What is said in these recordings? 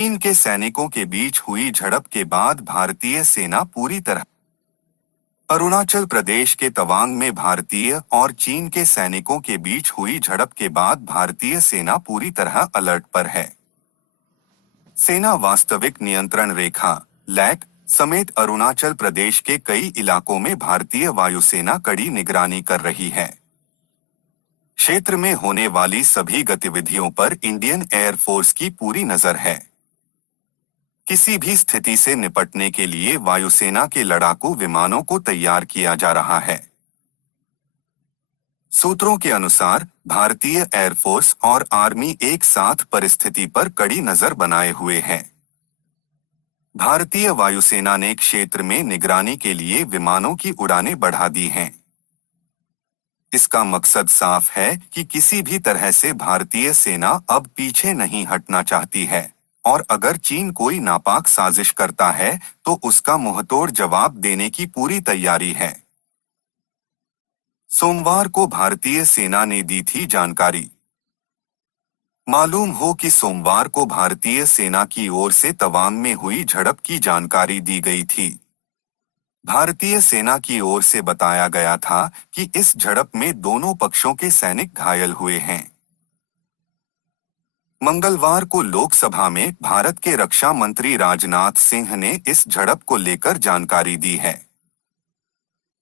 चीन के सैनिकों के बीच हुई झड़प के बाद भारतीय सेना पूरी तरह। अरुणाचल प्रदेश के तवांग में भारतीय और चीन के सैनिकों के बीच हुई झड़प के बाद भारतीय सेना पूरी तरह अलर्ट पर है। सेना वास्तविक नियंत्रण रेखा लैक समेत अरुणाचल प्रदेश के कई इलाकों में भारतीय वायुसेना कड़ी निगरानी कर रही है। क्षेत्र में होने वाली सभी गतिविधियों पर इंडियन एयरफोर्स की पूरी नजर है। किसी भी स्थिति से निपटने के लिए वायुसेना के लड़ाकू विमानों को तैयार किया जा रहा है। सूत्रों के अनुसार भारतीय एयरफोर्स और आर्मी एक साथ परिस्थिति पर कड़ी नजर बनाए हुए हैं। भारतीय वायुसेना ने क्षेत्र में निगरानी के लिए विमानों की उड़ानें बढ़ा दी हैं। इसका मकसद साफ है कि किसी भी तरह से भारतीय सेना अब पीछे नहीं हटना चाहती है और अगर चीन कोई नापाक साजिश करता है तो उसका मुंहतोड़ जवाब देने की पूरी तैयारी है। सोमवार को भारतीय सेना ने दी थी जानकारी। मालूम हो कि सोमवार को भारतीय सेना की ओर से तवांग में हुई झड़प की जानकारी दी गई थी। भारतीय सेना की ओर से बताया गया था कि इस झड़प में दोनों पक्षों के सैनिक घायल हुए हैं। मंगलवार को लोकसभा में भारत के रक्षा मंत्री राजनाथ सिंह ने इस झड़प को लेकर जानकारी दी है।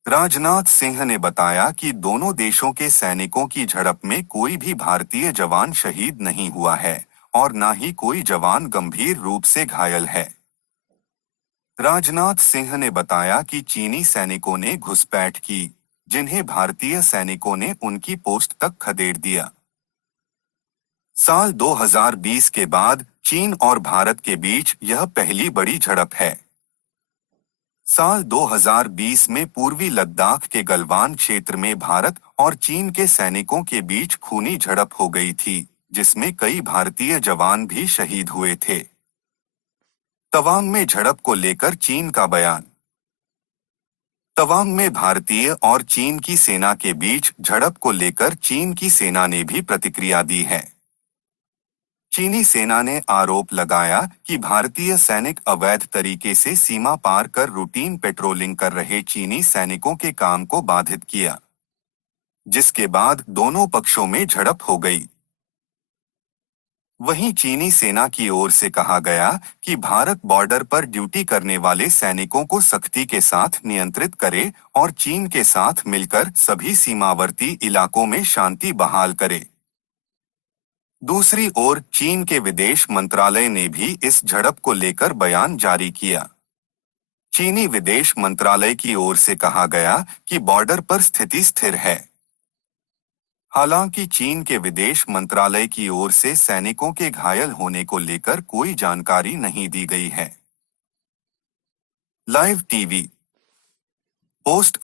राजनाथ सिंह ने बताया कि दोनों देशों के सैनिकों की झड़प में कोई भी भारतीय जवान शहीद नहीं हुआ है और न ही कोई जवान गंभीर रूप से घायल है। राजनाथ सिंह ने बताया कि चीनी सैनिकों ने घुसपैठ की, जिन्हें भारतीय सैनिकों ने उनकी पोस्ट तक खदेड़ दिया। साल 2020 के बाद चीन और भारत के बीच यह पहली बड़ी झड़प है। साल 2020 में पूर्वी लद्दाख के गलवान क्षेत्र में भारत और चीन के सैनिकों के बीच खूनी झड़प हो गई थी, जिसमें कई भारतीय जवान भी शहीद हुए थे। तवांग में झड़प को लेकर चीन का बयान। तवांग में भारतीय और चीन की सेना के बीच झड़प को लेकर चीन की सेना ने भी प्रतिक्रिया दी है। चीनी सेना ने आरोप लगाया कि भारतीय सैनिक अवैध तरीके से सीमा पार कर रूटीन पेट्रोलिंग कर रहे चीनी सैनिकों के काम को बाधित किया, जिसके बाद दोनों पक्षों में झड़प हो गई। वहीं चीनी सेना की ओर से कहा गया कि भारत बॉर्डर पर ड्यूटी करने वाले सैनिकों को सख्ती के साथ नियंत्रित करे और चीन के साथ मिलकर सभी सीमावर्ती इलाकों में शांति बहाल करे। दूसरी ओर चीन के विदेश मंत्रालय ने भी इस झड़प को लेकर बयान जारी किया। चीनी विदेश मंत्रालय की ओर से कहा गया कि बॉर्डर पर स्थिति स्थिर है। हालांकि चीन के विदेश मंत्रालय की ओर से सैनिकों के घायल होने को लेकर कोई जानकारी नहीं दी गई है। Live TV post